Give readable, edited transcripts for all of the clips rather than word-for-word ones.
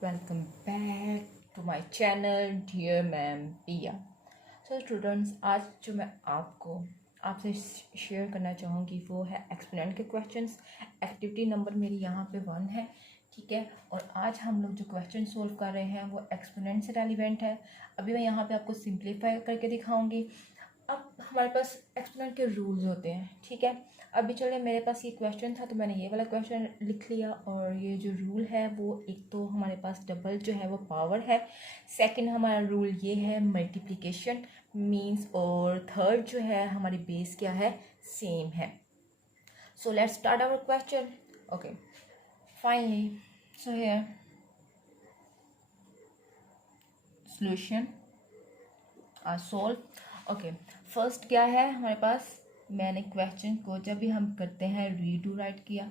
Welcome back to my channel dear ma'am Piya. So students, आज जो मैं आपसे शेयर करना चाहूँगी वो है एक्सपोनेंट के क्वेश्चंस। एक्टिविटी नंबर मेरी यहाँ पे 1 है, ठीक है। और आज हम लोग जो क्वेश्चन सोल्व कर रहे हैं वो एक्सपोनेंट से रेलिवेंट है। अभी मैं यहाँ पे आपको सिंप्लीफाई करके दिखाऊंगी। अब हमारे पास एक्सपोनेंट के रूल्स होते हैं, ठीक है। अभी चले, मेरे पास ये क्वेश्चन था तो मैंने ये वाला क्वेश्चन लिख लिया। और ये जो रूल है वो एक तो हमारे पास डबल जो है वो पावर है, सेकंड हमारा रूल ये है मल्टीप्लिकेशन मींस, और थर्ड जो है हमारी बेस क्या है, सेम है। So let's start our question. Okay, finally so here solution are solve. Okay, first क्या है हमारे पास, मैंने क्वेश्चन को जब भी हम करते हैं रीड टू राइट किया,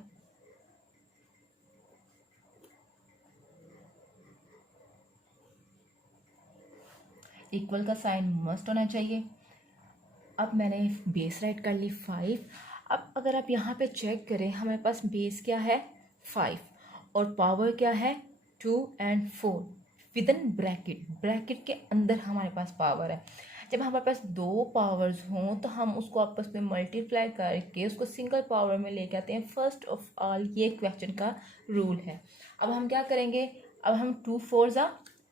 इक्वल का साइन मस्ट होना चाहिए। अब मैंने बेस राइट कर ली 5। अब अगर आप यहाँ पे चेक करें, हमारे पास बेस क्या है 5 और पावर क्या है 2 and 4 विद इन ब्रैकेट के अंदर हमारे पास पावर है। जब हमारे पास दो पावर्स हों तो हम उसको आपस में मल्टीप्लाई करके उसको सिंगल पावर में लेके आते हैं। फर्स्ट ऑफ ऑल ये क्वेश्चन का रूल है। अब हम क्या करेंगे, अब हम 2 4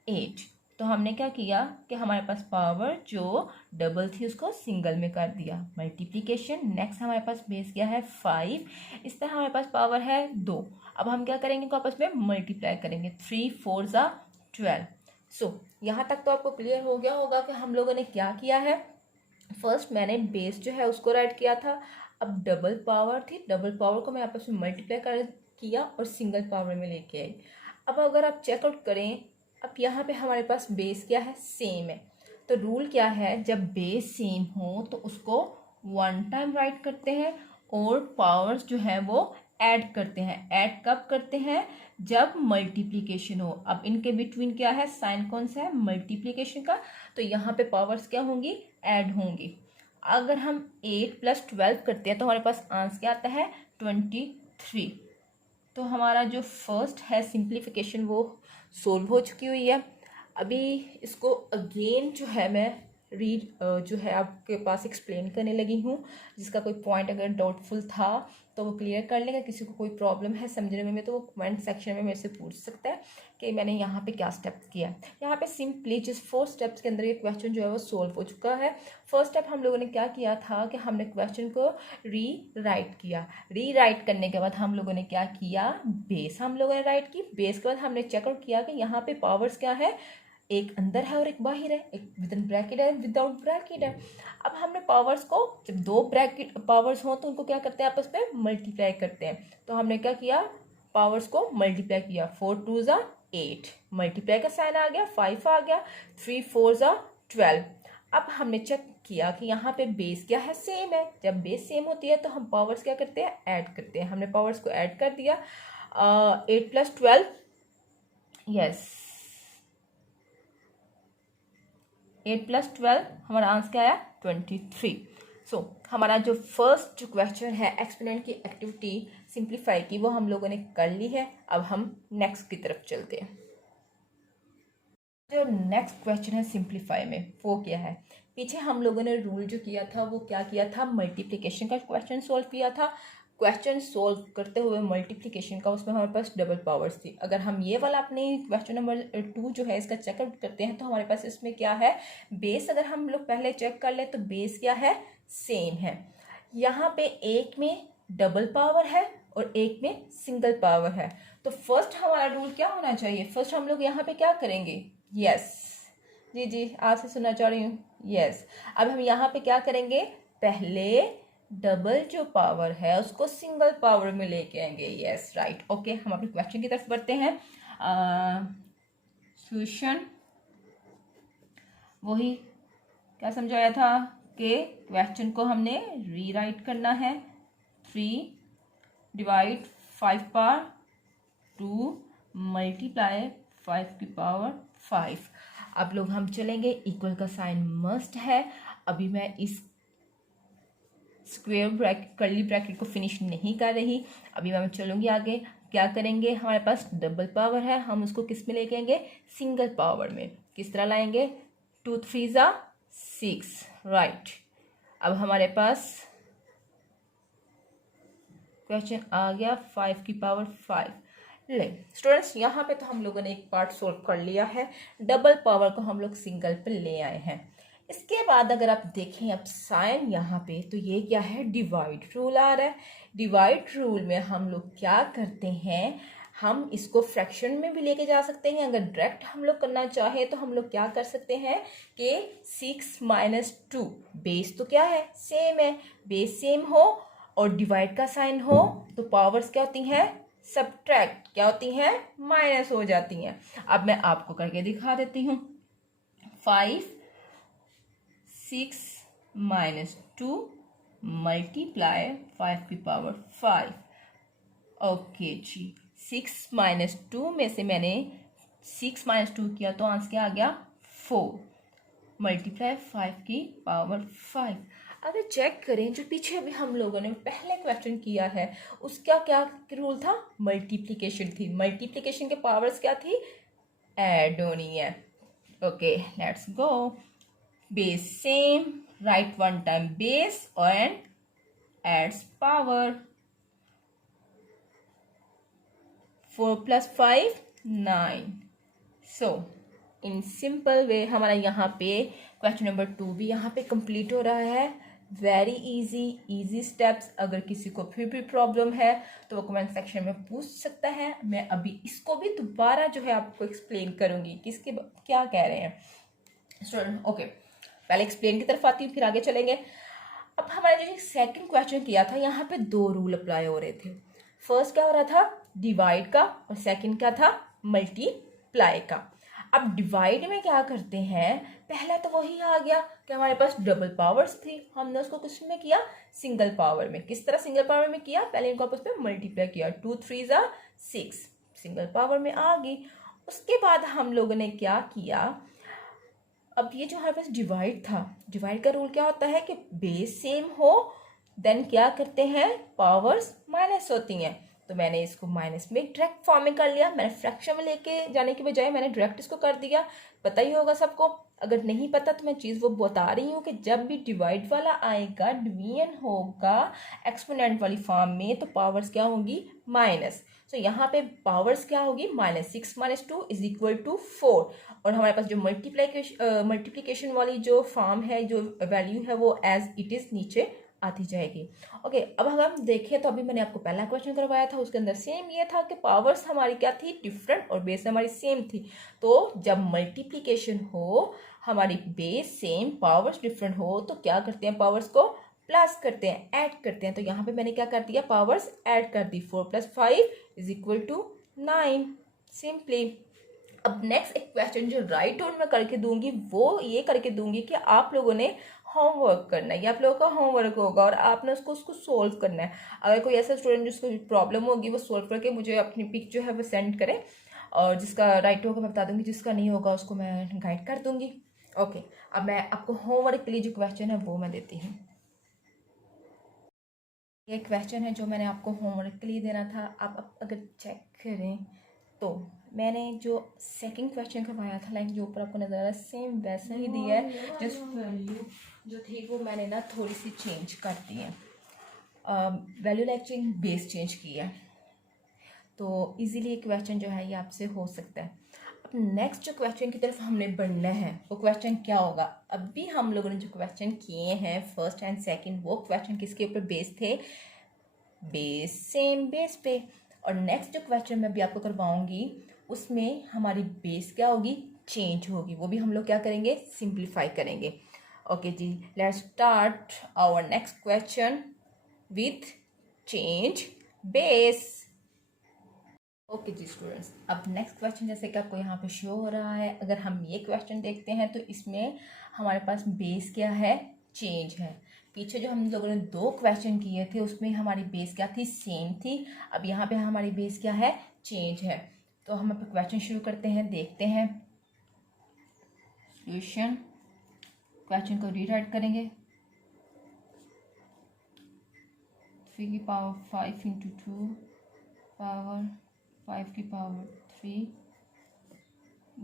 8, तो हमने क्या किया कि हमारे पास पावर जो डबल थी उसको सिंगल में कर दिया, मल्टीप्लिकेशन। नेक्स्ट हमारे पास बेस क्या है 5, इस तरह हमारे पास पावर है 2। अब हम क्या करेंगे, इनको आपस में मल्टीप्लाई करेंगे, 3 4 12। सो यहाँ तक तो आपको क्लियर हो गया होगा कि हम लोगों ने क्या किया है। फर्स्ट मैंने बेस जो है उसको राइट किया था, अब डबल पावर थी, डबल पावर को मैं आपस में मल्टीप्लाई कर किया और सिंगल पावर में लेके आई। अब अगर आप चेकआउट करें, अब यहाँ पे हमारे पास बेस क्या है, सेम है। तो रूल क्या है, जब बेस सेम हो तो उसको 1 टाइम राइट करते हैं और पावर्स जो है वो ऐड करते हैं। ऐड कब करते हैं, जब मल्टीप्लिकेशन हो। अब इनके बिटवीन क्या है, साइन कौन सा है, मल्टीप्लिकेशन का, तो यहाँ पे पावर्स क्या होंगी, ऐड होंगी। अगर हम 8 + 12 करते हैं तो हमारे पास आंसर क्या आता है 23। तो हमारा जो फर्स्ट है सिंप्लीफिकेशन वो सोल्व हो चुकी हुई है। अभी इसको अगेन जो है मैं रीड जो है आपके पास एक्सप्लेन करने लगी हूँ। जिसका कोई पॉइंट अगर डाउटफुल था तो वो क्लियर कर लेगा। किसी को कोई प्रॉब्लम है समझने में तो वो कमेंट सेक्शन में मेरे से पूछ सकता है कि मैंने यहाँ पे क्या स्टेप किया। यहाँ पे सिंपली जिस 4 स्टेप्स के अंदर ये क्वेश्चन जो है वो सोल्व हो चुका है। फर्स्ट स्टेप हम लोगों ने क्या किया था कि हमने क्वेश्चन को री राइट करने के बाद हम लोगों ने क्या किया, बेस हम लोगों ने राइट की। बेस के बाद हमने चेकआउट किया कि यहाँ पे पावर्स क्या है, एक अंदर है और एक बाहर है, एक विद इन ब्रैकेट है, विदाउट ब्रैकेट है। अब हमने पावर्स को, जब दो ब्रैकेट पावर्स हों तो उनको क्या करते हैं, आपस में मल्टीप्लाई करते हैं। तो हमने क्या किया, पावर्स को मल्टीप्लाई किया, 4 2 8, मल्टीप्लाई का साइन आ गया, 5 आ गया, 3 4 12। अब हमने चेक किया कि यहाँ पे बेस क्या है, सेम है। जब बेस सेम होती है तो हम पावर्स क्या करते हैं, ऐड करते हैं। हमने पावर्स को ऐड कर दिया, 8 + 12, यस 8 + 12, हमारा आंसर क्या आया 23। सो हमारा जो फर्स्ट जो क्वेश्चन है एक्सपोनेंट की एक्टिविटी सिंप्लीफाई की वो हम लोगों ने कर ली है। अब हम नेक्स्ट की तरफ चलते हैं। जो नेक्स्ट क्वेश्चन है सिंप्लीफाई में वो क्या है, पीछे हम लोगों ने रूल जो किया था वो क्या किया था, मल्टीप्लिकेशन का क्वेश्चन सोल्व किया था। क्वेश्चन सोल्व करते हुए मल्टीप्लिकेशन का, उसमें हमारे पास डबल पावर्स थी। अगर हम ये वाला अपने क्वेश्चन नंबर 2 जो है इसका चेकआउट करते हैं तो हमारे पास इसमें क्या है, बेस अगर हम लोग पहले चेक कर ले तो बेस क्या है, सेम है। यहाँ पे एक में डबल पावर है और एक में सिंगल पावर है। तो फर्स्ट हमारा रूल क्या होना चाहिए, फर्स्ट हम लोग यहाँ पे क्या करेंगे, यस जी आपसे सुनना चाह रही हूँ, यस। अब हम यहाँ पे क्या करेंगे, पहले डबल जो पावर है उसको सिंगल पावर में लेके आएंगे, यस राइट। ओके, हम अपने क्वेश्चन की तरफ बढ़ते हैं। सॉल्यूशन वही क्या समझाया था कि क्वेश्चन को हमने रीराइट करना है, 3 डिवाइड 5 पावर 2 मल्टीप्लाई 5 की पावर 5। अब लोग हम चलेंगे, इक्वल का साइन मस्ट है। अभी मैं इस स्क्वायर ब्रैकेट कर्ली ब्रैकेट को फिनिश नहीं कर रही, अभी मैं चलूँगी आगे। क्या करेंगे, हमारे पास डबल पावर है, हम उसको किस में लेके आएंगे, सिंगल पावर में। किस तरह लाएंगे, 2 3 ज़ा 6, राइट। अब हमारे पास क्वेश्चन आ गया 5 की पावर 5। ले स्टूडेंट्स, यहाँ पे तो हम लोगों ने एक पार्ट सोल्व कर लिया है, डबल पावर को हम लोग सिंगल पे ले आए हैं। इसके बाद अगर आप देखें अब साइन यहाँ पे, तो ये क्या है, डिवाइड रूल आ रहा है। डिवाइड रूल में हम लोग क्या करते हैं, हम इसको फ्रैक्शन में भी लेके जा सकते हैं। अगर डायरेक्ट हम लोग करना चाहें तो हम लोग क्या कर सकते हैं कि 6 माइनस 2, बेस तो क्या है, सेम है, बेस सेम हो और डिवाइड का साइन हो तो पावर्स क्या होती हैं, सब्ट्रैक्ट क्या होती हैं, माइनस हो जाती हैं। अब मैं आपको करके दिखा देती हूँ। 5 6 माइनस 2 मल्टीप्लाई 5 की पावर 5। ओके जी, 6 माइनस 2 में से मैंने 6 माइनस 2 किया तो आंसर क्या आ गया, 4 मल्टीप्लाई 5 की पावर 5। अगर चेक करें जो पीछे अभी हम लोगों ने पहले क्वेश्चन किया है उसका क्या रूल था, मल्टीप्लिकेशन थी। मल्टीप्लिकेशन के पावर्स क्या थी, ऐड होनी है। Okay let's go, base same, right one time base and adds power. 4 + 5 9। So in simple way हमारा यहाँ पे क्वेश्चन नंबर 2 भी यहाँ पे कंप्लीट हो रहा है। Very easy steps. अगर किसी को फिर भी प्रॉब्लम है तो वो कमेंट सेक्शन में पूछ सकता है। मैं अभी इसको भी दोबारा जो है आपको एक्सप्लेन करूँगी किसके क्या कह रहे हैं स्टूडेंट। ओके, पहले एक्सप्लेन की तरफ आती हूँ फिर आगे चलेंगे। अब हमारा जो सेकंड क्वेश्चन किया था यहाँ पे 2 रूल अप्लाई हो रहे थे। फर्स्ट क्या हो रहा था, डिवाइड का, और सेकंड क्या था, मल्टीप्लाई का। अब डिवाइड में क्या करते हैं, पहला तो वही आ गया कि हमारे पास डबल पावर्स थी, हमने उसको किस में किया, सिंगल पावर में। किस तरह सिंगल पावर में किया, पहले इनको आपस में मल्टीप्लाई किया, 2 3 ज़ा 6 सिंगल पावर में आ गई। उसके बाद हम लोगों ने क्या किया, अब ये जो हमारे पास डिवाइड था, डिवाइड का रूल क्या होता है कि बेस सेम हो देन क्या करते हैं, पावर्स माइनस होती हैं। तो मैंने इसको माइनस में डायरेक्ट फॉर्म में कर लिया, मैंने फ्रैक्शन में लेके जाने के बजाय मैंने डायरेक्ट इसको कर दिया। पता ही होगा सबको, अगर नहीं पता तो मैं चीज़ वो बता रही हूँ कि जब भी डिवाइड वाला आएगा, डिवीजन होगा एक्सपोनेंट वाली फॉर्म में, तो पावर्स क्या होंगी, माइनस। तो यहाँ पे पावर्स क्या होगी, -6 - 2 = 4। और हमारे पास जो मल्टीप्लिकेशन वाली जो फॉर्म है, जो वैल्यू है, वो एज इट इज़ नीचे आती जाएगी। ओके, अब अगर हम देखें तो अभी मैंने आपको पहला क्वेश्चन करवाया था, उसके अंदर सेम ये था कि पावर्स हमारी क्या थी, डिफरेंट, और बेस हमारी सेम थी। तो जब मल्टीप्लिकेशन हो, हमारी बेस सेम पावर्स डिफरेंट हो, तो क्या करते हैं, पावर्स को प्लस करते हैं, ऐड करते हैं। तो यहाँ पे मैंने क्या कर दिया, पावर्स ऐड कर दी, 4 + 5 = 9 सिंपली। अब नेक्स्ट एक क्वेश्चन जो राइट ऑन में करके दूंगी, वो ये करके दूंगी कि आप लोगों ने होमवर्क करना है, ये आप लोगों का होमवर्क होगा और आपने उसको सोल्व करना है। अगर कोई ऐसा स्टूडेंट जिसको प्रॉब्लम होगी वो सोल्व करके मुझे अपनी पिक जो है वो सेंड करें, और जिसका राइट होगा मैं बता दूंगी, जिसका नहीं होगा उसको मैं गाइड कर दूंगी। ओके, अब मैं आपको होमवर्क के लिए जो क्वेश्चन है वो मैं देती हूँ। ये क्वेश्चन है जो मैंने आपको होमवर्क के लिए देना था। आप अगर चेक करें तो मैंने जो सेकंड क्वेश्चन करवाया था, लाइक जो ऊपर आपको नजर आ रहा है, सेम वैसा ही दिया है, जस्ट वैल्यू जो थी वो मैंने ना थोड़ी सी चेंज कर दी है, वैल्यू लाइक बेस चेंज की है। तो इजीली ये क्वेश्चन जो है ये आपसे हो सकता है। अब नेक्स्ट जो क्वेश्चन की तरफ हमने बढ़ना है वो क्वेश्चन क्या होगा, अभी हम लोगों ने जो क्वेश्चन किए हैं फर्स्ट एंड सेकंड, वो क्वेश्चन किसके ऊपर बेस थे, बेस सेम बेस पे। और नेक्स्ट जो क्वेश्चन मैं अभी आपको करवाऊंगी उसमें हमारी बेस क्या होगी, चेंज होगी। वो भी हम लोग क्या करेंगे, सिंप्लीफाई करेंगे। ओके जी, let's start our next question with change base. Okay जी स्टूडेंट्स, अब नेक्स्ट क्वेश्चन जैसे कि आपको यहाँ पे शो हो रहा है, अगर हम ये क्वेश्चन देखते हैं तो इसमें हमारे पास बेस क्या है, चेंज है। पीछे जो हम लोगों ने 2 क्वेश्चन किए थे उसमें हमारी बेस क्या थी, सेम थी। अब यहाँ पे हमारी बेस क्या है, चेंज है। तो हम अब क्वेश्चन शुरू करते हैं, देखते हैं क्वेश्चन को रीराइट करेंगे। 3 की पावर 5 × 2 पावर 5 की power 3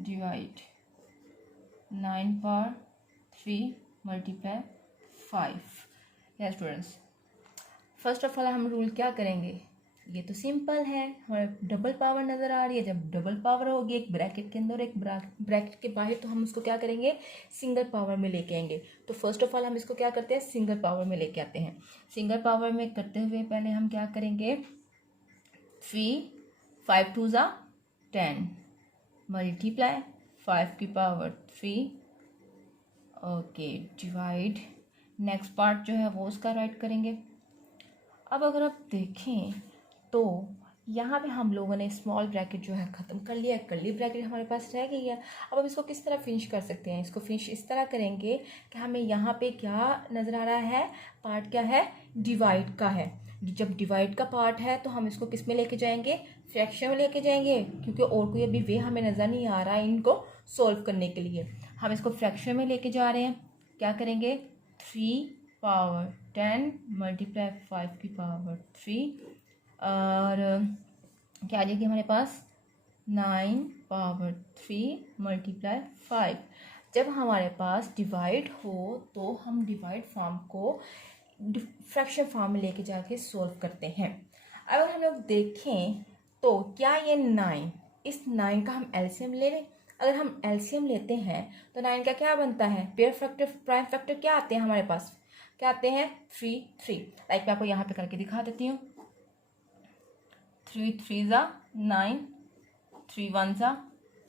divide 9 power 3 multiply 5। Yes students, first of all हम रूल क्या करेंगे, ये तो सिंपल है, हमें डबल पावर नज़र आ रही है। जब डबल पावर होगी एक ब्रैकेट के अंदर एक ब्रैकेट के बाहर, तो हम उसको क्या करेंगे, सिंगल पावर में लेके आएंगे। तो फर्स्ट ऑफ ऑल हम इसको क्या करते हैं, सिंगल पावर में लेके आते हैं। सिंगल पावर में करते हुए पहले हम क्या करेंगे, 3 5 2 ज़ा 10 मल्टीप्लाई 5 की power 3 okay divide next part जो है वो उसका राइट करेंगे। अब अगर आप देखें तो यहाँ पे हम लोगों ने स्मॉल ब्रैकेट जो है ख़त्म कर लिया, कर्ली ब्रैकेट हमारे पास रह गई है। अब हम इसको किस तरह फिनिश कर सकते हैं, इसको फिनिश इस तरह करेंगे कि हमें यहाँ पे क्या नज़र आ रहा है, पार्ट क्या है, डिवाइड का है। जब डिवाइड का पार्ट है तो हम इसको किस में लेके जाएंगे, फ्रैक्शन में लेके जाएंगे, क्योंकि और कोई अभी वे हमें नज़र नहीं आ रहा है इनको सोल्व करने के लिए। हम इसको फ्रैक्शन में लेके जा रहे हैं। क्या करेंगे, 3 पावर 10 मल्टीप्लाई 5 की पावर 3 और क्या आ जाएगी हमारे पास 9 पावर 3 मल्टीप्लाई 5। जब हमारे पास डिवाइड हो तो हम डिवाइड फॉर्म को फ्रैक्शन फॉर्म में लेके जाके सोल्व करते हैं। अगर हम लोग देखें तो क्या ये 9, इस 9 का हम एलसीएम ले लें। अगर हम एलसीएम लेते हैं तो 9 का क्या बनता है, पेयर फैक्टर प्राइम फैक्टर क्या आते हैं हमारे पास, क्या आते हैं 3 3। लाइक मैं आपको यहाँ पे करके दिखा देती हूँ। 3 3 ज़ा 9, 3 1 ज़ा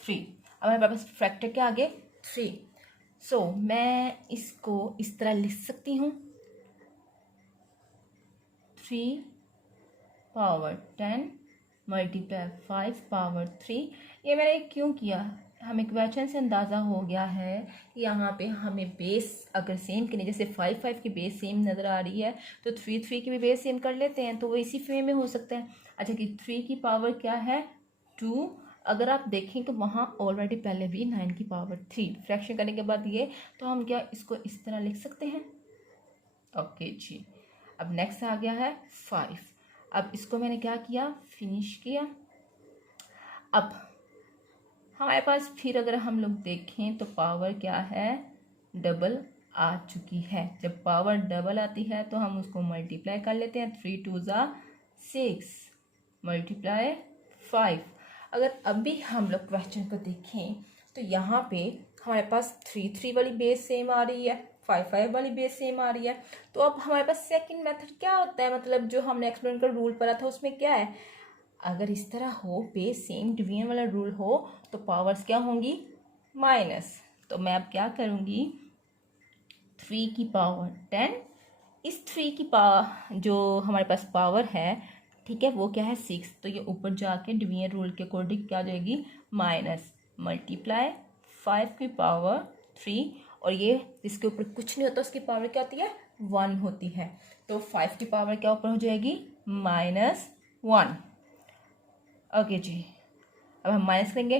3। अब हमारे पास फैक्टर क्या आगे 3। सो मैं इसको इस तरह लिख सकती हूँ, 3 पावर 10 मल्टीप्लाई 5 पावर 3। ये मैंने क्यों किया, हमें क्वेश्चन से अंदाज़ा हो गया है कि यहाँ पे हमें बेस अगर सेम करनी, जैसे 5 5 की बेस सेम नज़र आ रही है तो 3 3 की भी बेस सेम कर लेते हैं, तो वो इसी वे में हो सकता है। अच्छा कि 3 की पावर क्या है 2, अगर आप देखें तो वहाँ ऑलरेडी पहले भी 9 की पावर 3 फ्रैक्शन करने के बाद ये, तो हम क्या इसको इस तरह लिख सकते हैं। ओके जी, अब नेक्स्ट आ गया है 5। अब इसको मैंने क्या किया, फिनिश किया। अब हमारे पास फिर अगर हम लोग देखें तो पावर क्या है, डबल आ चुकी है। जब पावर डबल आती है तो हम उसको मल्टीप्लाई कर लेते हैं, 3 2 ज़ा 6 मल्टीप्लाई 5। अगर अभी हम लोग क्वेश्चन को देखें तो यहाँ पे हमारे पास 3 3 वाली बेस सेम आ रही है, 5 5 वाली बेस सेम आ रही है। तो अब हमारे पास सेकंड मेथड क्या होता है, मतलब जो हमने एक्सपेरिमेंटल रूल पढ़ा था उसमें क्या है, अगर इस तरह हो बेस सेम डिवीजन वाला रूल हो तो पावर्स क्या होंगी माइनस। तो मैं अब क्या करूँगी, 3 की पावर 10, इस 3 की पावर जो हमारे पास पावर है ठीक है वो क्या है 6, तो ये ऊपर जाके डिवीजन रूल के अकॉर्डिंग क्या जाएगी माइनस मल्टीप्लाई 5 की पावर 3, और ये इसके ऊपर कुछ नहीं होता उसकी पावर क्या होती है 1 होती है, तो 5 की पावर क्या ऊपर हो जाएगी -1। ओके जी, अब हम माइनस करेंगे,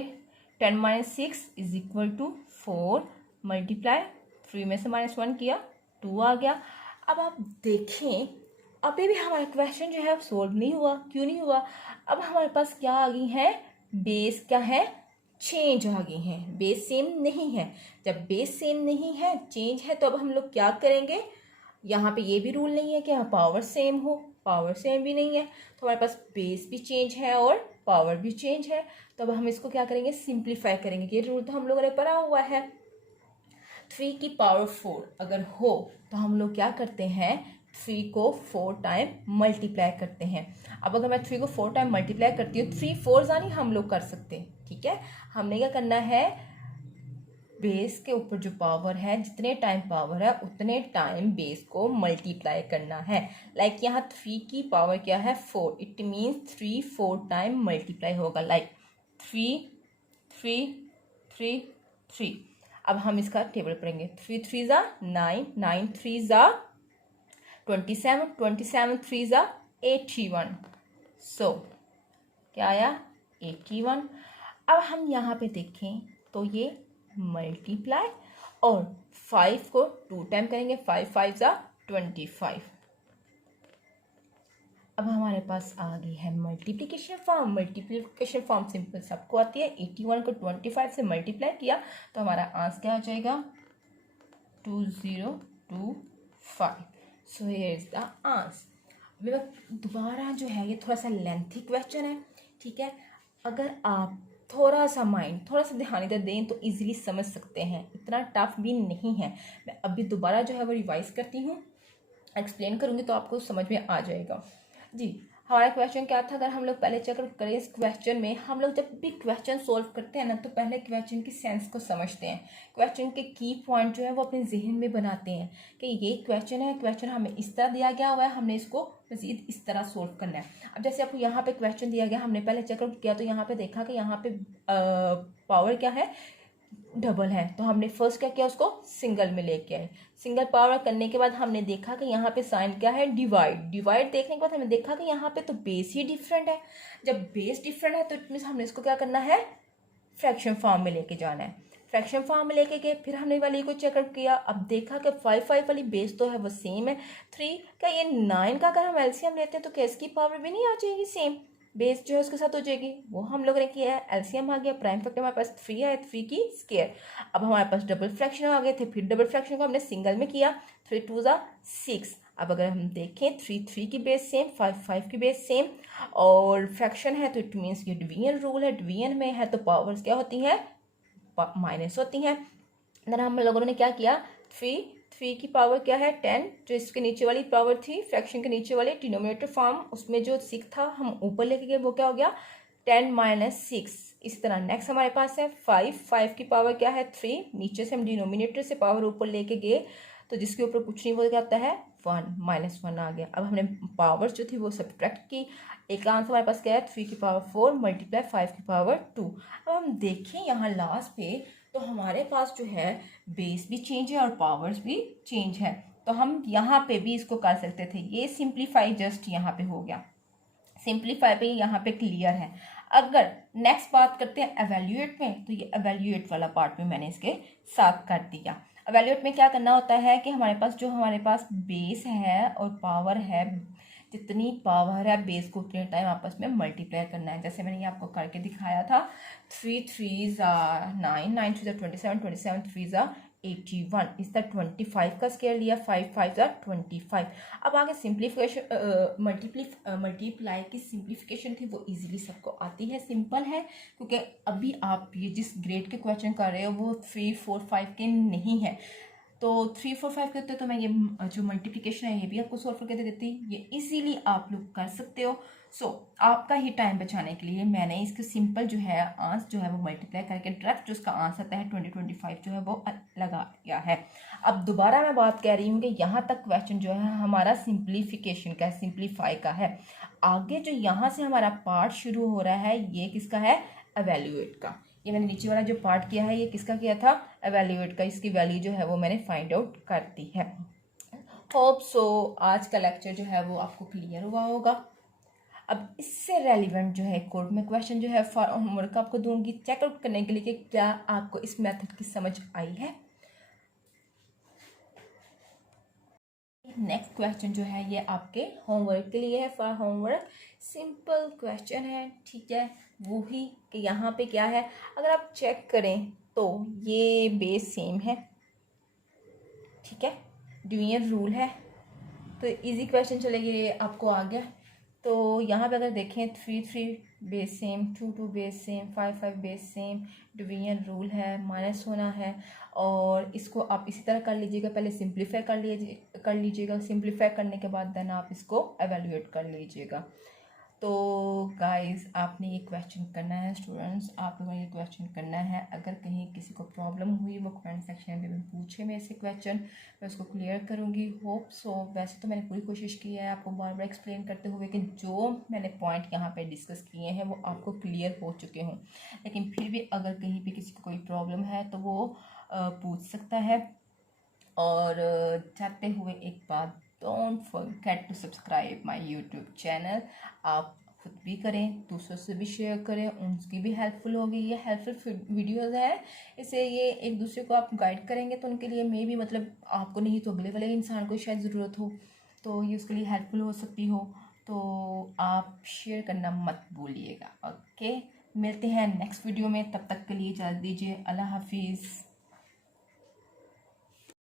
10 - 6 इज इक्वल टू 4 मल्टीप्लाई 3 में से -1 किया 2 आ गया। अब आप देखें अभी भी हमारा क्वेश्चन जो है सोल्व नहीं हुआ, क्यों नहीं हुआ, अब हमारे पास क्या आ गई है, बेस क्या है चेंज आ गई है, बेस सेम नहीं है। जब बेस सेम नहीं है चेंज है तो अब हम लोग क्या करेंगे, यहाँ पे ये भी रूल नहीं है कि हाँ पावर सेम हो, पावर सेम भी नहीं है, तो हमारे पास बेस भी चेंज है और पावर भी चेंज है। तो अब हम इसको क्या करेंगे, सिंप्लीफाई करेंगे। ये रूल तो हम लोगों ने पढ़ा हुआ है। 3 की पावर 4 अगर हो तो हम लोग क्या करते हैं, 3 को 4 टाइम मल्टीप्लाई करते हैं। अब अगर मैं 3 को 4 टाइम मल्टीप्लाई करती हूँ 3 4 यानी हम लोग कर सकते हैं, ठीक है। हमने क्या करना है, बेस के ऊपर जो पावर है जितने टाइम पावर है उतने टाइम बेस को मल्टीप्लाई करना है। लाइक यहाँ 3 की पावर क्या है 4, इट मीन्स 3 4 टाइम मल्टीप्लाई होगा, लाइक 3 3 3 3। अब हम इसका टेबल पढ़ेंगे, 3 3 ज़ा 9, 9 3 ज़ा 27, 27 3 ज़ा 81। सो क्या आया 81। अब हम यहाँ पे देखें तो ये मल्टीप्लाई और 5 को 2 टाइम करेंगे, 5 5 ज़ा 25। अब हमारे पास आ गई है multiplication form. Multiplication form simple सबको आती है। 81 को 25 से मल्टीप्लाई किया तो हमारा आंसर क्या आ जाएगा, 2025। So here is the answer. दोबारा जो है ये थोड़ा सा लेंथी क्वेश्चन है, ठीक है। अगर आप थोड़ा सा ध्यान इधर दें तो इजीली समझ सकते हैं, इतना टफ भी नहीं है। मैं अभी दोबारा जो है वो रिवाइज करती हूँ, एक्सप्लेन करूँगी तो आपको समझ में आ जाएगा। जी, हमारा क्वेश्चन क्या था, अगर हम लोग पहले चेक करें इस क्वेश्चन में, हम लोग जब भी क्वेश्चन सोल्व करते हैं ना तो पहले क्वेश्चन की सेंस को समझते हैं, क्वेश्चन के की पॉइंट जो है वो अपने जहन में बनाते हैं कि ये क्वेश्चन है, क्वेश्चन हमें इस तरह दिया गया हुआ है, हमने इसको मजीद इस तरह सोल्व करना है। अब जैसे आपको यहाँ पे क्वेश्चन दिया गया, हमने पहले चेकआउट किया तो यहाँ पे देखा कि यहाँ पे पावर क्या है, डबल है, तो हमने फर्स्ट क्या किया, उसको सिंगल में लेके आए। सिंगल पावर करने के बाद हमने देखा कि यहाँ पे साइन क्या है, डिवाइड देखने के बाद हमने देखा कि यहाँ पे तो बेस ही डिफरेंट है। जब बेस डिफरेंट है तो इट मीन्स हमने इसको क्या करना है, फ्रैक्शन फॉर्म में लेके जाना है। फ्रैक्शन फॉर्म में लेके गए, फिर हमने वाली को चेकआउट किया। अब देखा कि 5 वाली बेस तो है वो सेम है, 3 का ये 9 का अगर हम एलसीएम लेते हैं तो क्या इसकी पावर भी नहीं आ जाएगी सेम, बेस जो है उसके साथ हो जाएगी। वो हम लोग ने किया है, एलसीएम आ गया, प्राइम फैक्टर हमारे पास 3 है, 3 की स्क्वायर। अब हमारे पास डबल फ्रैक्शन आ गए थे, फिर डबल फ्रैक्शन को हमने सिंगल में किया, 3 2 ज़ा 6। अब अगर हम देखें 3 की बेस सेम, 5 की बेस सेम, और फ्रैक्शन है तो इट मीन्स ये डिवीजन रूल है, डिवीजन में है तो पावर्स क्या होती हैं, माइनस होती हैं। देन हम लोगों ने क्या किया, 3 की पावर क्या है 10, जो इसके नीचे वाली पावर थी फ्रैक्शन के नीचे वाली डिनोमिनेटर फॉर्म, उसमें जो 6 था हम ऊपर लेके गए, वो क्या हो गया 10 - 6। इसी तरह नेक्स्ट हमारे पास है 5 की पावर क्या है 3, नीचे से हम डिनोमिनेटर से पावर ऊपर लेके गए तो जिसके ऊपर कुछ नहीं, वो क्या आता है 1 - 1 आ गया। अब हमने पावर्स जो थी वो सब्ट्रैक्ट की, एक आंसर हमारे पास क्या है 3 की पावर 4 मल्टीप्लाई 5 की पावर 2। अब हम देखें यहाँ लास्ट पे तो हमारे पास जो है बेस भी चेंज है और पावर्स भी चेंज है, तो हम यहाँ पे भी इसको कर सकते थे। ये सिंप्लीफाई जस्ट यहाँ पे हो गया, सिंप्लीफाई पे यहाँ पे क्लियर है। अगर नेक्स्ट बात करते हैं एवेल्यूएट में, तो ये एवेल्यूएट वाला पार्ट में मैंने इसके साथ कर दिया। एवेल्यूएट में क्या करना होता है कि हमारे पास बेस है और पावर है, जितनी पावर है बेस को उतने टाइम आपस में मल्टीप्लाई करना है। जैसे मैंने ये आपको करके दिखाया था, 3 3 9, 9 3 27, 27 3 81, इस तरह 25 का स्केयर लिया, 5 5 25। अब आगे सिंप्लीफिकेशन मल्टीप्लाई की सिंप्लीफिकेशन थी वो इजीली सबको आती है, सिंपल है, क्योंकि अभी आप ये जिस ग्रेड के क्वेश्चन कर रहे हो वो 3 4 5 के नहीं है, तो 3 4 5 के होते तो मैं ये जो मल्टीप्लिकेशन है ये भी आपको सोल्व करके दे देती, ये इजीली आप लोग कर सकते हो। सो आपका ही टाइम बचाने के लिए मैंने इसके सिंपल जो है आंसर जो है वो मल्टीप्लाई करके डायरेक्ट जो उसका आंसर आता है 2025 जो है वो लगा दिया है। अब दोबारा मैं बात कह रही हूँ कि यहाँ तक क्वेश्चन जो है हमारा सिंप्लीफिकेशन का, सिंप्लीफाई का है। आगे जो यहाँ से हमारा पार्ट शुरू हो रहा है ये किसका है, एवेल्यूएट का। ये मैंने नीचे वाला जो पार्ट किया है ये किसका किया था, एवेल्यूएट का। इसकी वैल्यू जो है वो मैंने फाइंड आउट कर दी है। होप सो आज का लेक्चर जो है वो आपको क्लियर हुआ होगा। अब इससे रेलिवेंट जो है कोर्ट में क्वेश्चन जो है फॉर होमवर्क आपको दूंगी चेकआउट करने के लिए कि क्या आपको इस मेथड की समझ आई है। नेक्स्ट क्वेश्चन जो है ये आपके होमवर्क के लिए है, फॉर होमवर्क सिंपल क्वेश्चन है, ठीक है। वो ही कि यहाँ पे क्या है, अगर आप चेक करें तो ये बेस सेम है, ठीक है, डिवीजन रूल है, तो इजी क्वेश्चन चलेगी, ये आपको आ गया। तो यहाँ पे अगर देखें 3 3 base same, 2 2 base same, 5 5 base same, division rule है, माइनस होना है, और इसको आप इसी तरह कर लीजिएगा, पहले सिंप्लीफाई कर लीजिएगा, सिंप्लीफाई करने के बाद देन आप इसको एवेल्यूएट कर लीजिएगा। तो गाइस आपने ये क्वेश्चन करना है, स्टूडेंट्स आप लोगों ने ये क्वेश्चन करना है। अगर कहीं किसी को प्रॉब्लम हुई वो कमेंट सेक्शन में पूछे मेरे से क्वेश्चन, मैं उसको क्लियर करूँगी। Hope so. वैसे तो मैंने पूरी कोशिश की है आपको बार बार एक्सप्लेन करते हुए कि जो मैंने पॉइंट यहाँ पे डिस्कस किए हैं वो आपको क्लियर हो चुके हों, लेकिन फिर भी अगर कहीं पर किसी को कोई प्रॉब्लम है तो वो पूछ सकता है। और जाते हुए एक बात, don't forget to subscribe my YouTube channel. आप खुद भी करें, दूसरों से भी शेयर करें, उनकी भी हेल्पफुल होगी। ये हेल्पफुल वीडियोस हैं, इससे ये एक दूसरे को आप गाइड करेंगे तो उनके लिए मे भी मतलब आपको नहीं तो अगले वाले इंसान को शायद ज़रूरत हो, तो ये उसके लिए हेल्पफुल हो सकती हो। तो आप शेयर करना मत भूलिएगा। ओके, मिलते हैं नेक्स्ट वीडियो में, तब तक के लिए इजाज़त दीजिए। अल्लाह हाफिज़।